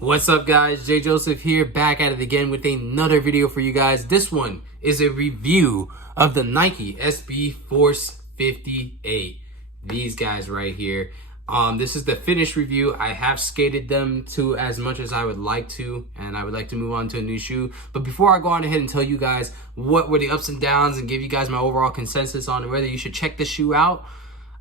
What's up guys, Jay Joseph here, back at it again with another video for you guys. This one is a review of the NikeSB Force 58. These guys right here. This is the finished review. I have skated them to as much as I would like to, and I would like to move on to a new shoe. But before I go on ahead and tell you guys what were the ups and downs and give you guys my overall consensus on whether you should check the shoe out,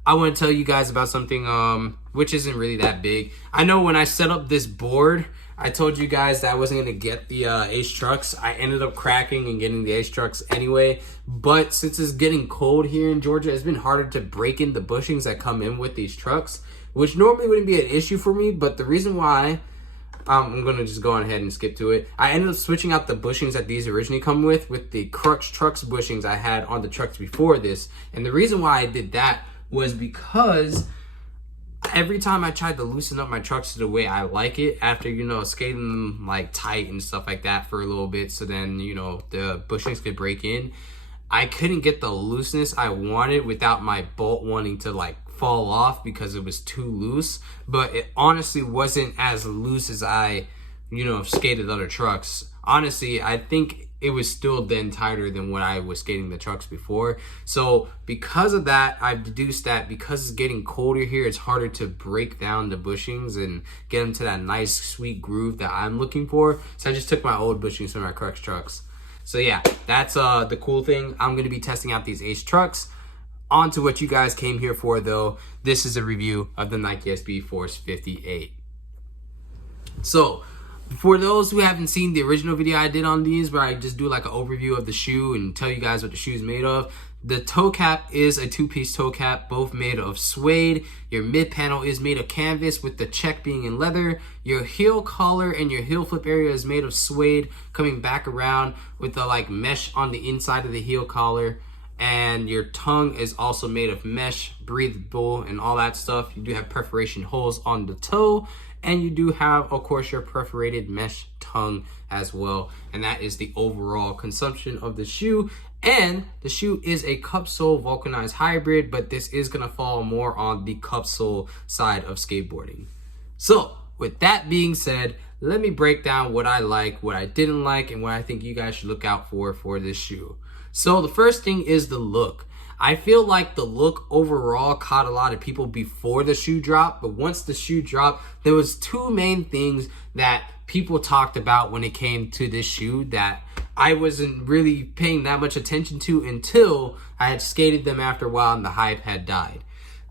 I want to tell you guys about something which isn't really that big. I know when I set up this board, I told you guys that I wasn't going to get the Ace trucks. I ended up cracking and getting the Ace trucks anyway. But since it's getting cold here in Georgia, it's been harder to break in the bushings that come in with these trucks, which normally wouldn't be an issue for me. But the reason why, I'm going to just go on ahead and skip to it. I ended up switching out the bushings that these originally come with the Crux trucks bushings I had on the trucks before this. And the reason why I did that was because every time I tried to loosen up my trucks to the way I like it, after, skating them like tight and stuff like that for a little bit, so then, the bushings could break in, I couldn't get the looseness I wanted without my bolt wanting to like fall off because it was too loose. But it honestly wasn't as loose as I, skated other trucks. Honestly, I think it was still then tighter than when I was skating the trucks before. So because of that, I've deduced that because it's getting colder here, it's harder to break down the bushings and get them to that nice sweet groove that I'm looking for. So I just took my old bushings from my Crux trucks. So yeah, that's the cool thing. I'm going to be testing out these Ace trucks. On to what you guys came here for though. This is a review of the NikeSB Force 58. So for those who haven't seen the original video I did on these, where I just do like an overview of the shoe and tell you guys what the shoe is made of, the toe cap is a two-piece toe cap, both made of suede. Your mid panel is made of canvas with the check being in leather. Your heel collar and your heel flip area is made of suede, coming back around with the like mesh on the inside of the heel collar. And your tongue is also made of mesh, breathable, and all that stuff. You do have perforation holes on the toe. And you do have, of course, your perforated mesh tongue as well. And that is the overall consumption of the shoe. And the shoe is a cup sole vulcanized hybrid, but this is going to fall more on the cup sole side of skateboarding. So with that being said, let me break down what I like, what I didn't like, and what I think you guys should look out for this shoe. So the first thing is the look. I feel like the look overall caught a lot of people before the shoe dropped, but once the shoe dropped, there was two main things that people talked about when it came to this shoe that I wasn't really paying that much attention to until I had skated them after a while and the hype had died.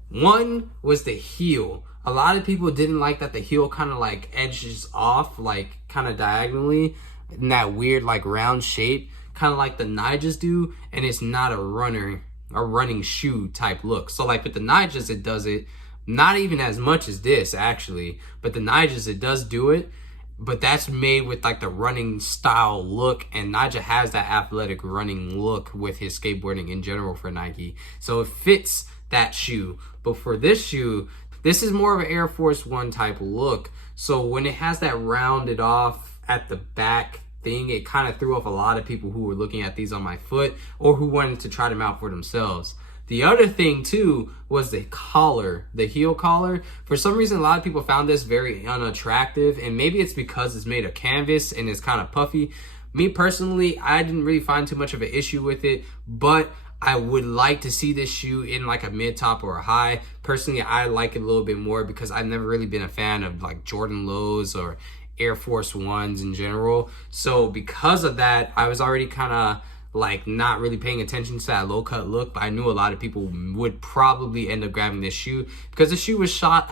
One was the heel. A lot of people didn't like that the heel kind of like edges off, like kind of diagonally in that weird like round shape, kind of like the Niges do, and it's not a running shoe type look. So like with the Niges, it does it not even as much as this actually, but the Niges, it does do it, but that's made with like the running style look, and Nige has that athletic running look with his skateboarding in general for Nike, so it fits that shoe. But for this shoe, this is more of an Air Force One type look, so when it has that rounded off at the back thing, it kind of threw off a lot of people who were looking at these on my foot or who wanted to try them out for themselves. The other thing too was the collar, the heel collar. For some reason, a lot of people found this very unattractive, and maybe it's because it's made of canvas and it's kind of puffy. Me personally, I didn't really find too much of an issue with it, but I would like to see this shoe in like a mid top or a high. Personally, I like it a little bit more because I've never really been a fan of like Jordan lows or Air Force Ones in general. So because of that, I was already kind of like not really paying attention to that low cut look, but I knew a lot of people would probably end up grabbing this shoe because this shoe was sought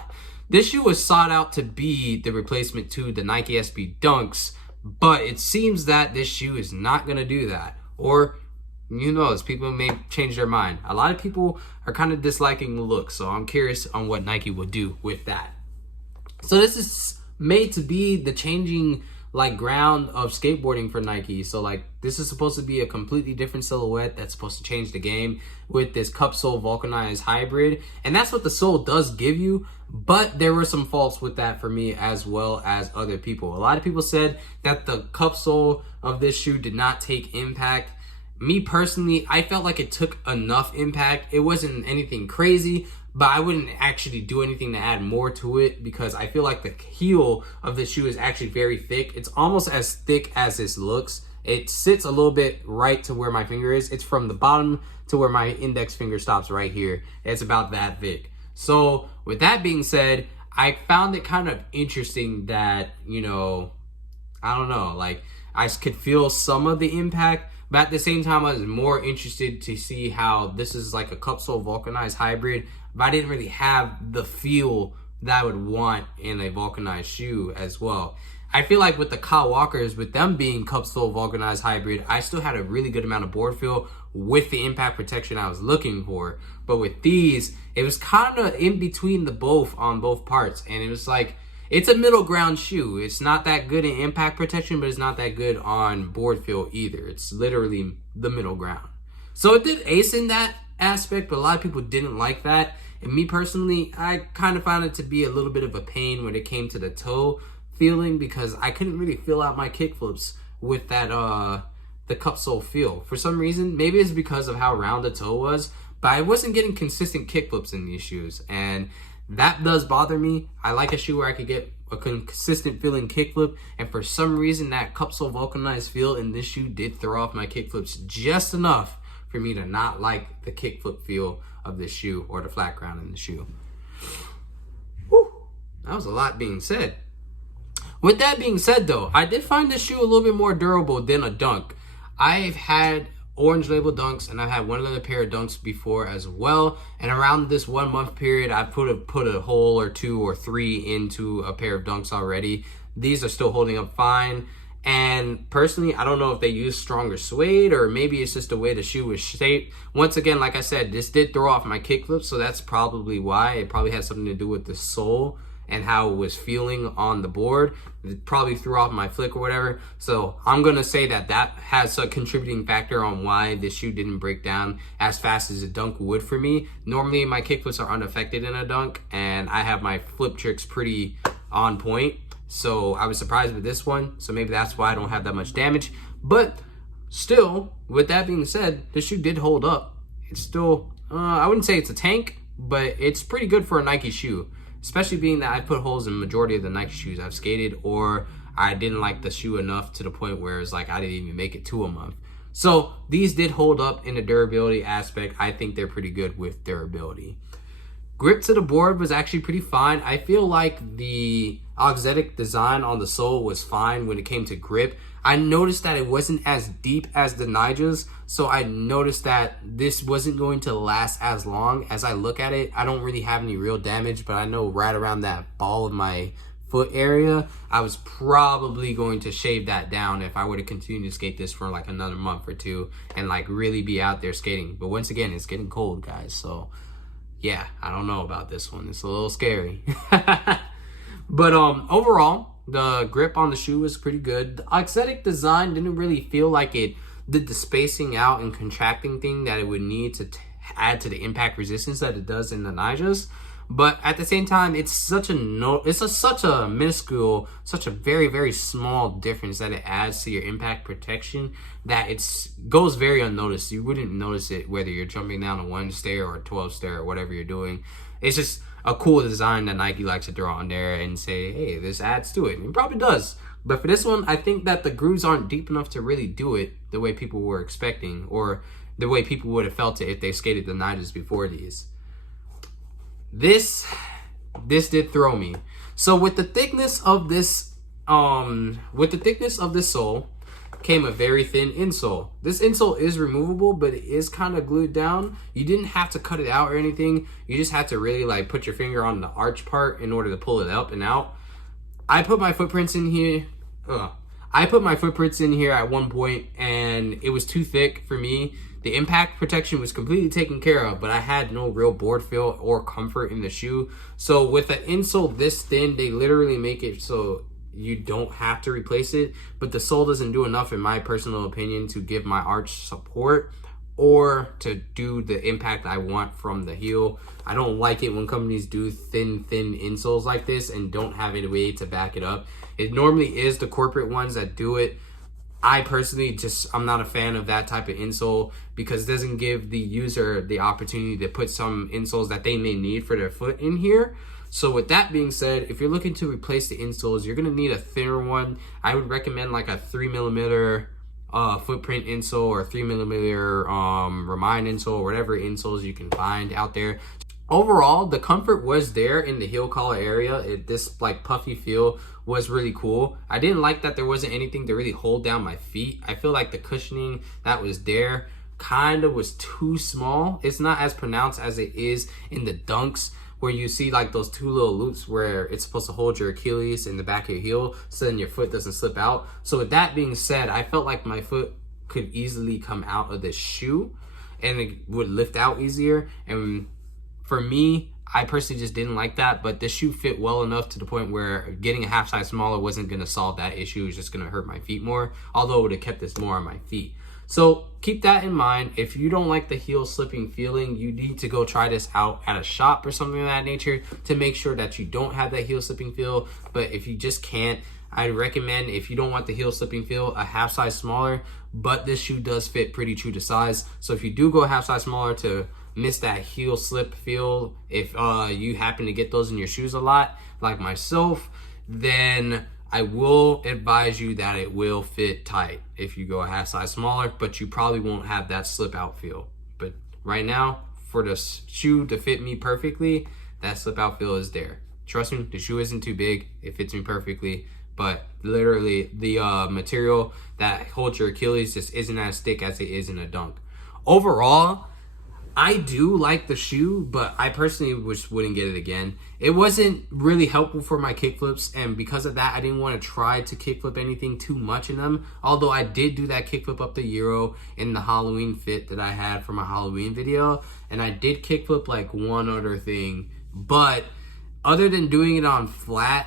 out to be the replacement to the NikeSB Dunks, but it seems that this shoe is not going to do that. Or who knows, people may change their mind. A lot of people are kind of disliking the look, so I'm curious on what Nike will do with that. So this is made to be the changing like ground of skateboarding for Nike. So like this is supposed to be a completely different silhouette that's supposed to change the game with this cup sole vulcanized hybrid, and that's what the sole does give you. But there were some faults with that for me as well as other people. A lot of people said that the cup sole of this shoe did not take impact. Me personally, I felt like it took enough impact. It wasn't anything crazy, but I wouldn't actually do anything to add more to it because I feel like the heel of the shoe is actually very thick. It's almost as thick as this looks. It sits a little bit right to where my finger is. It's from the bottom to where my index finger stops right here. It's about that thick. So with that being said, I found it kind of interesting that, you know, I don't know, like I could feel some of the impact, but at the same time, I was more interested to see how this is like a cup sole vulcanized hybrid, but I didn't really have the feel that I would want in a vulcanized shoe as well. I feel like with the Kyle Walkers, with them being cup sole vulcanized hybrid, I still had a really good amount of board feel with the impact protection I was looking for. But with these, it was kind of in between the both on both parts. And it was like, it's a middle ground shoe. It's not that good in impact protection, but it's not that good on board feel either. It's literally the middle ground. So it did ace in that aspect, but a lot of people didn't like that. And me personally, I kind of found it to be a little bit of a pain when it came to the toe feeling because I couldn't really feel out my kickflips with that the cup sole feel. For some reason, maybe it's because of how round the toe was, but I wasn't getting consistent kickflips in these shoes, and that does bother me. I like a shoe where I could get a consistent feeling kickflip, and for some reason that cup sole vulcanized feel in this shoe did throw off my kickflips just enough for me to not like the kickflip feel of this shoe or the flat ground in the shoe. Whew, that was a lot being said. With that being said though, I did find this shoe a little bit more durable than a dunk. I've had orange label dunks and I've had one other pair of dunks before as well, and around this 1 month period I put a hole or two or three into a pair of dunks already. These are still holding up fine, and personally I don't know if they use stronger suede or maybe it's just the way the shoe was shaped. Once again, like I said, this did throw off my kickflip, so that's probably why. It probably had something to do with the sole and how it was feeling on the board. It probably threw off my flick or whatever. So I'm gonna say that that has a contributing factor on why this shoe didn't break down as fast as a dunk would for me. Normally my kickflips are unaffected in a dunk and I have my flip tricks pretty on point. So I was surprised with this one. So maybe that's why I don't have that much damage. But still, with that being said, the shoe did hold up. It's still, I wouldn't say it's a tank, but it's pretty good for a Nike shoe. Especially being that I put holes in the majority of the Nike shoes I've skated, or I didn't like the shoe enough to the point where it's like I didn't even make it to a month. So these did hold up in the durability aspect. I think they're pretty good with durability. Grip to the board was actually pretty fine. I feel like the auxetic design on the sole was fine when it came to grip. I noticed that it wasn't as deep as the Niges, so I noticed that this wasn't going to last as long. As I look at it, I don't really have any real damage, but I know right around that ball of my foot area, I was probably going to shave that down if I were to continue to skate this for like another month or two and like really be out there skating. But once again, it's getting cold, guys, so yeah, I don't know about this one. It's a little scary. But overall, the grip on the shoe was pretty good. The auxetic design didn't really feel like it did the spacing out and contracting thing that it would need to add to the impact resistance that it does in the Niges. But at the same time, it's such a minuscule, such a very, very small difference that it adds to your impact protection that it goes very unnoticed. You wouldn't notice it whether you're jumping down a 1 stair or a 12 stair or whatever you're doing. It's just a cool design that Nike likes to throw on there and say, hey, this adds to it. And it probably does. But for this one, I think that the grooves aren't deep enough to really do it the way people were expecting, or the way people would have felt it if they skated the Niges before these. This did throw me. So with the thickness of this sole came a very thin insole. This insole is removable, but it is kind of glued down. You didn't have to cut it out or anything. You just had to really like put your finger on the arch part in order to pull it up and out. I put my footprints in here. At one point, and it was too thick for me. The impact protection was completely taken care of, but I had no real board feel or comfort in the shoe. So with an insole this thin, they literally make it so you don't have to replace it, but the sole doesn't do enough, in my personal opinion, to give my arch support or to do the impact I want from the heel. I don't like it when companies do thin insoles like this and don't have any way to back it up. It normally is the corporate ones that do it I personally I'm not a fan of that type of insole because it doesn't give the user the opportunity to put some insoles that they may need for their foot in here. So with that being said, if you're looking to replace the insoles, you're gonna need a thinner one. I would recommend like a 3mm footprint insole or 3mm Remind insole, whatever insoles you can find out there. Overall, the comfort was there in the heel collar area. This like puffy feel was really cool. I didn't like that there wasn't anything to really hold down my feet. I feel like the cushioning that was there kind of was too small. It's not as pronounced as it is in the dunks, where you see like those two little loops where it's supposed to hold your Achilles in the back of your heel so then your foot doesn't slip out. So with that being said, I felt like my foot could easily come out of this shoe and it would lift out easier. And for me, I personally just didn't like that, but the shoe fit well enough to the point where getting a half size smaller wasn't gonna solve that issue. It was just gonna hurt my feet more, although it would have kept this more on my feet. So keep that in mind. If you don't like the heel slipping feeling, you need to go try this out at a shop or something of that nature to make sure that you don't have that heel slipping feel. But if you just can't, I'd recommend, if you don't want the heel slipping feel, a half size smaller, but this shoe does fit pretty true to size. So if you do go a half size smaller to miss that heel slip feel, if you happen to get those in your shoes a lot, like myself, then I will advise you that it will fit tight if you go a half size smaller, but you probably won't have that slip out feel. But right now, for the shoe to fit me perfectly, that slip out feel is there. Trust me, the shoe isn't too big, it fits me perfectly, but literally the material that holds your Achilles just isn't as thick as it is in a dunk. Overall, I do like the shoe, but I personally wouldn't get it again. It wasn't really helpful for my kickflips, and because of that, I didn't want to try to kickflip anything too much in them. Although I did do that kickflip up the Euro in the Halloween fit that I had for my Halloween video, and I did kickflip like one other thing. But other than doing it on flat,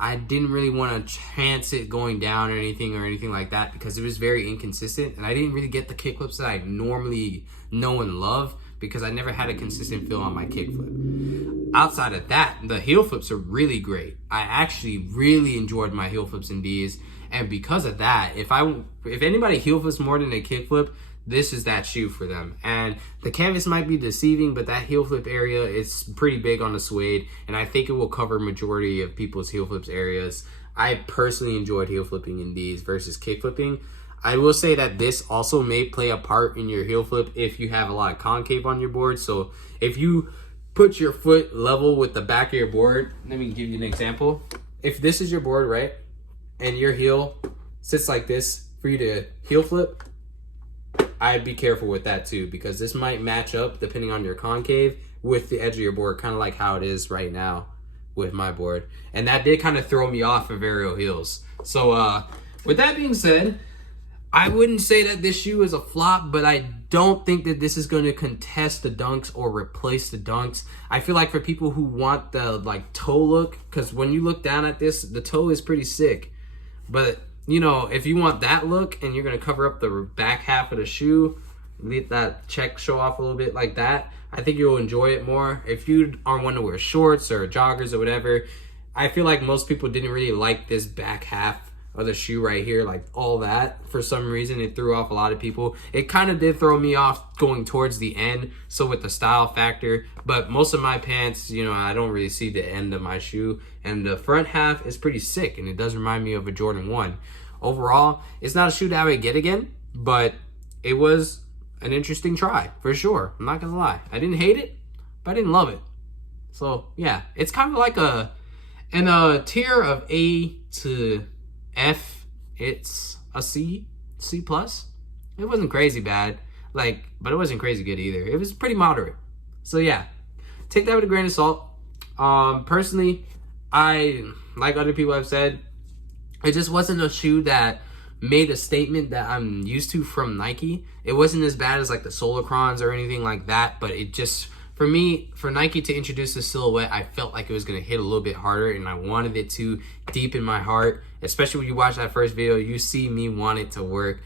I didn't really want to chance it going down or anything like that because it was very inconsistent, and I didn't really get the kickflips that I normally know and love because I never had a consistent feel on my kickflip. Outside of that, the heel flips are really great. I actually really enjoyed my heel flips in these, and because of that, if anybody heel flips more than a kickflip, this is that shoe for them. And the canvas might be deceiving, but that heel flip area is pretty big on the suede, and I think it will cover majority of people's heel flips areas. I personally enjoyed heel flipping in these versus kick flipping. I will say that this also may play a part in your heel flip if you have a lot of concave on your board. So if you put your foot level with the back of your board, let me give you an example. If this is your board, right, and your heel sits like this for you to heel flip, I'd be careful with that too, because this might match up depending on your concave with the edge of your board, kind of like how it is right now with my board. And that did kind of throw me off of aerial heels. So with that being said, I wouldn't say that this shoe is a flop, but I don't think that this is going to contest the dunks or replace the dunks. I feel like for people who want the like toe look, because when you look down at this, the toe is pretty sick. But you know, if you want that look and you're going to cover up the back half of the shoe, let that check show off a little bit like that, I think you'll enjoy it more. If you are one to wear shorts or joggers or whatever, I feel like most people didn't really like this back half of the shoe right here, like all that. For some reason, it threw off a lot of people. It kind of did throw me off going towards the end, so with the style factor. But most of my pants, you know, I don't really see the end of my shoe, and the front half is pretty sick, and it does remind me of a Jordan 1. Overall, it's not a shoe that I would get again, but it was an interesting try for sure. I'm not gonna lie, I didn't hate it, but I didn't love it. So yeah, it's kind of like in a tier of A to F, it's a C plus. It wasn't crazy bad, but it wasn't crazy good either. It was pretty moderate. So yeah, take that with a grain of salt. Personally, I, like other people have said, it just wasn't a shoe that made a statement that I'm used to from Nike. It wasn't as bad as like the Solarcrons or anything like that, but it just, for me, for Nike to introduce the silhouette, I felt like it was going to hit a little bit harder, and I wanted it to deep in my heart. Especially when you watch that first video, you see me want it to work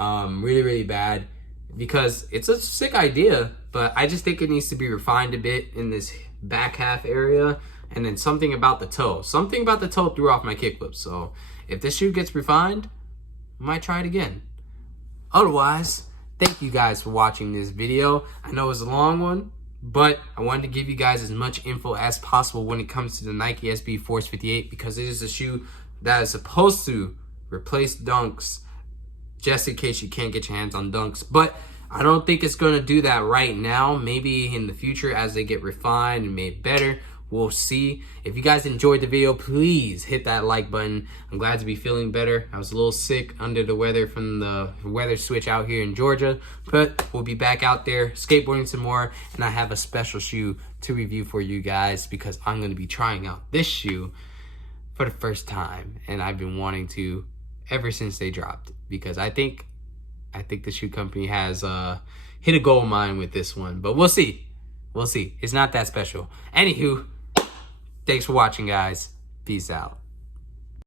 really, really bad, because it's a sick idea, but I just think it needs to be refined a bit in this back half area. And then something about the toe. Something about the toe threw off my kickflip. So if this shoe gets refined, I might try it again. Otherwise, thank you guys for watching this video. I know it's a long one, but I wanted to give you guys as much info as possible when it comes to the Nike SB Force 58, because it is a shoe that is supposed to replace Dunks, just in case you can't get your hands on Dunks. But I don't think it's going to do that right now. Maybe in the future as they get refined and made better. We'll see. If you guys enjoyed the video, please hit that like button. I'm glad to be feeling better. I was a little sick under the weather from the weather switch out here in Georgia, but we'll be back out there skateboarding some more, and I have a special shoe to review for you guys because I'm going to be trying out this shoe for the first time, and I've been wanting to ever since they dropped, because I think the shoe company has hit a gold mine with this one, but we'll see. We'll see. It's not that special. Anywho, thanks for watching, guys. Peace out.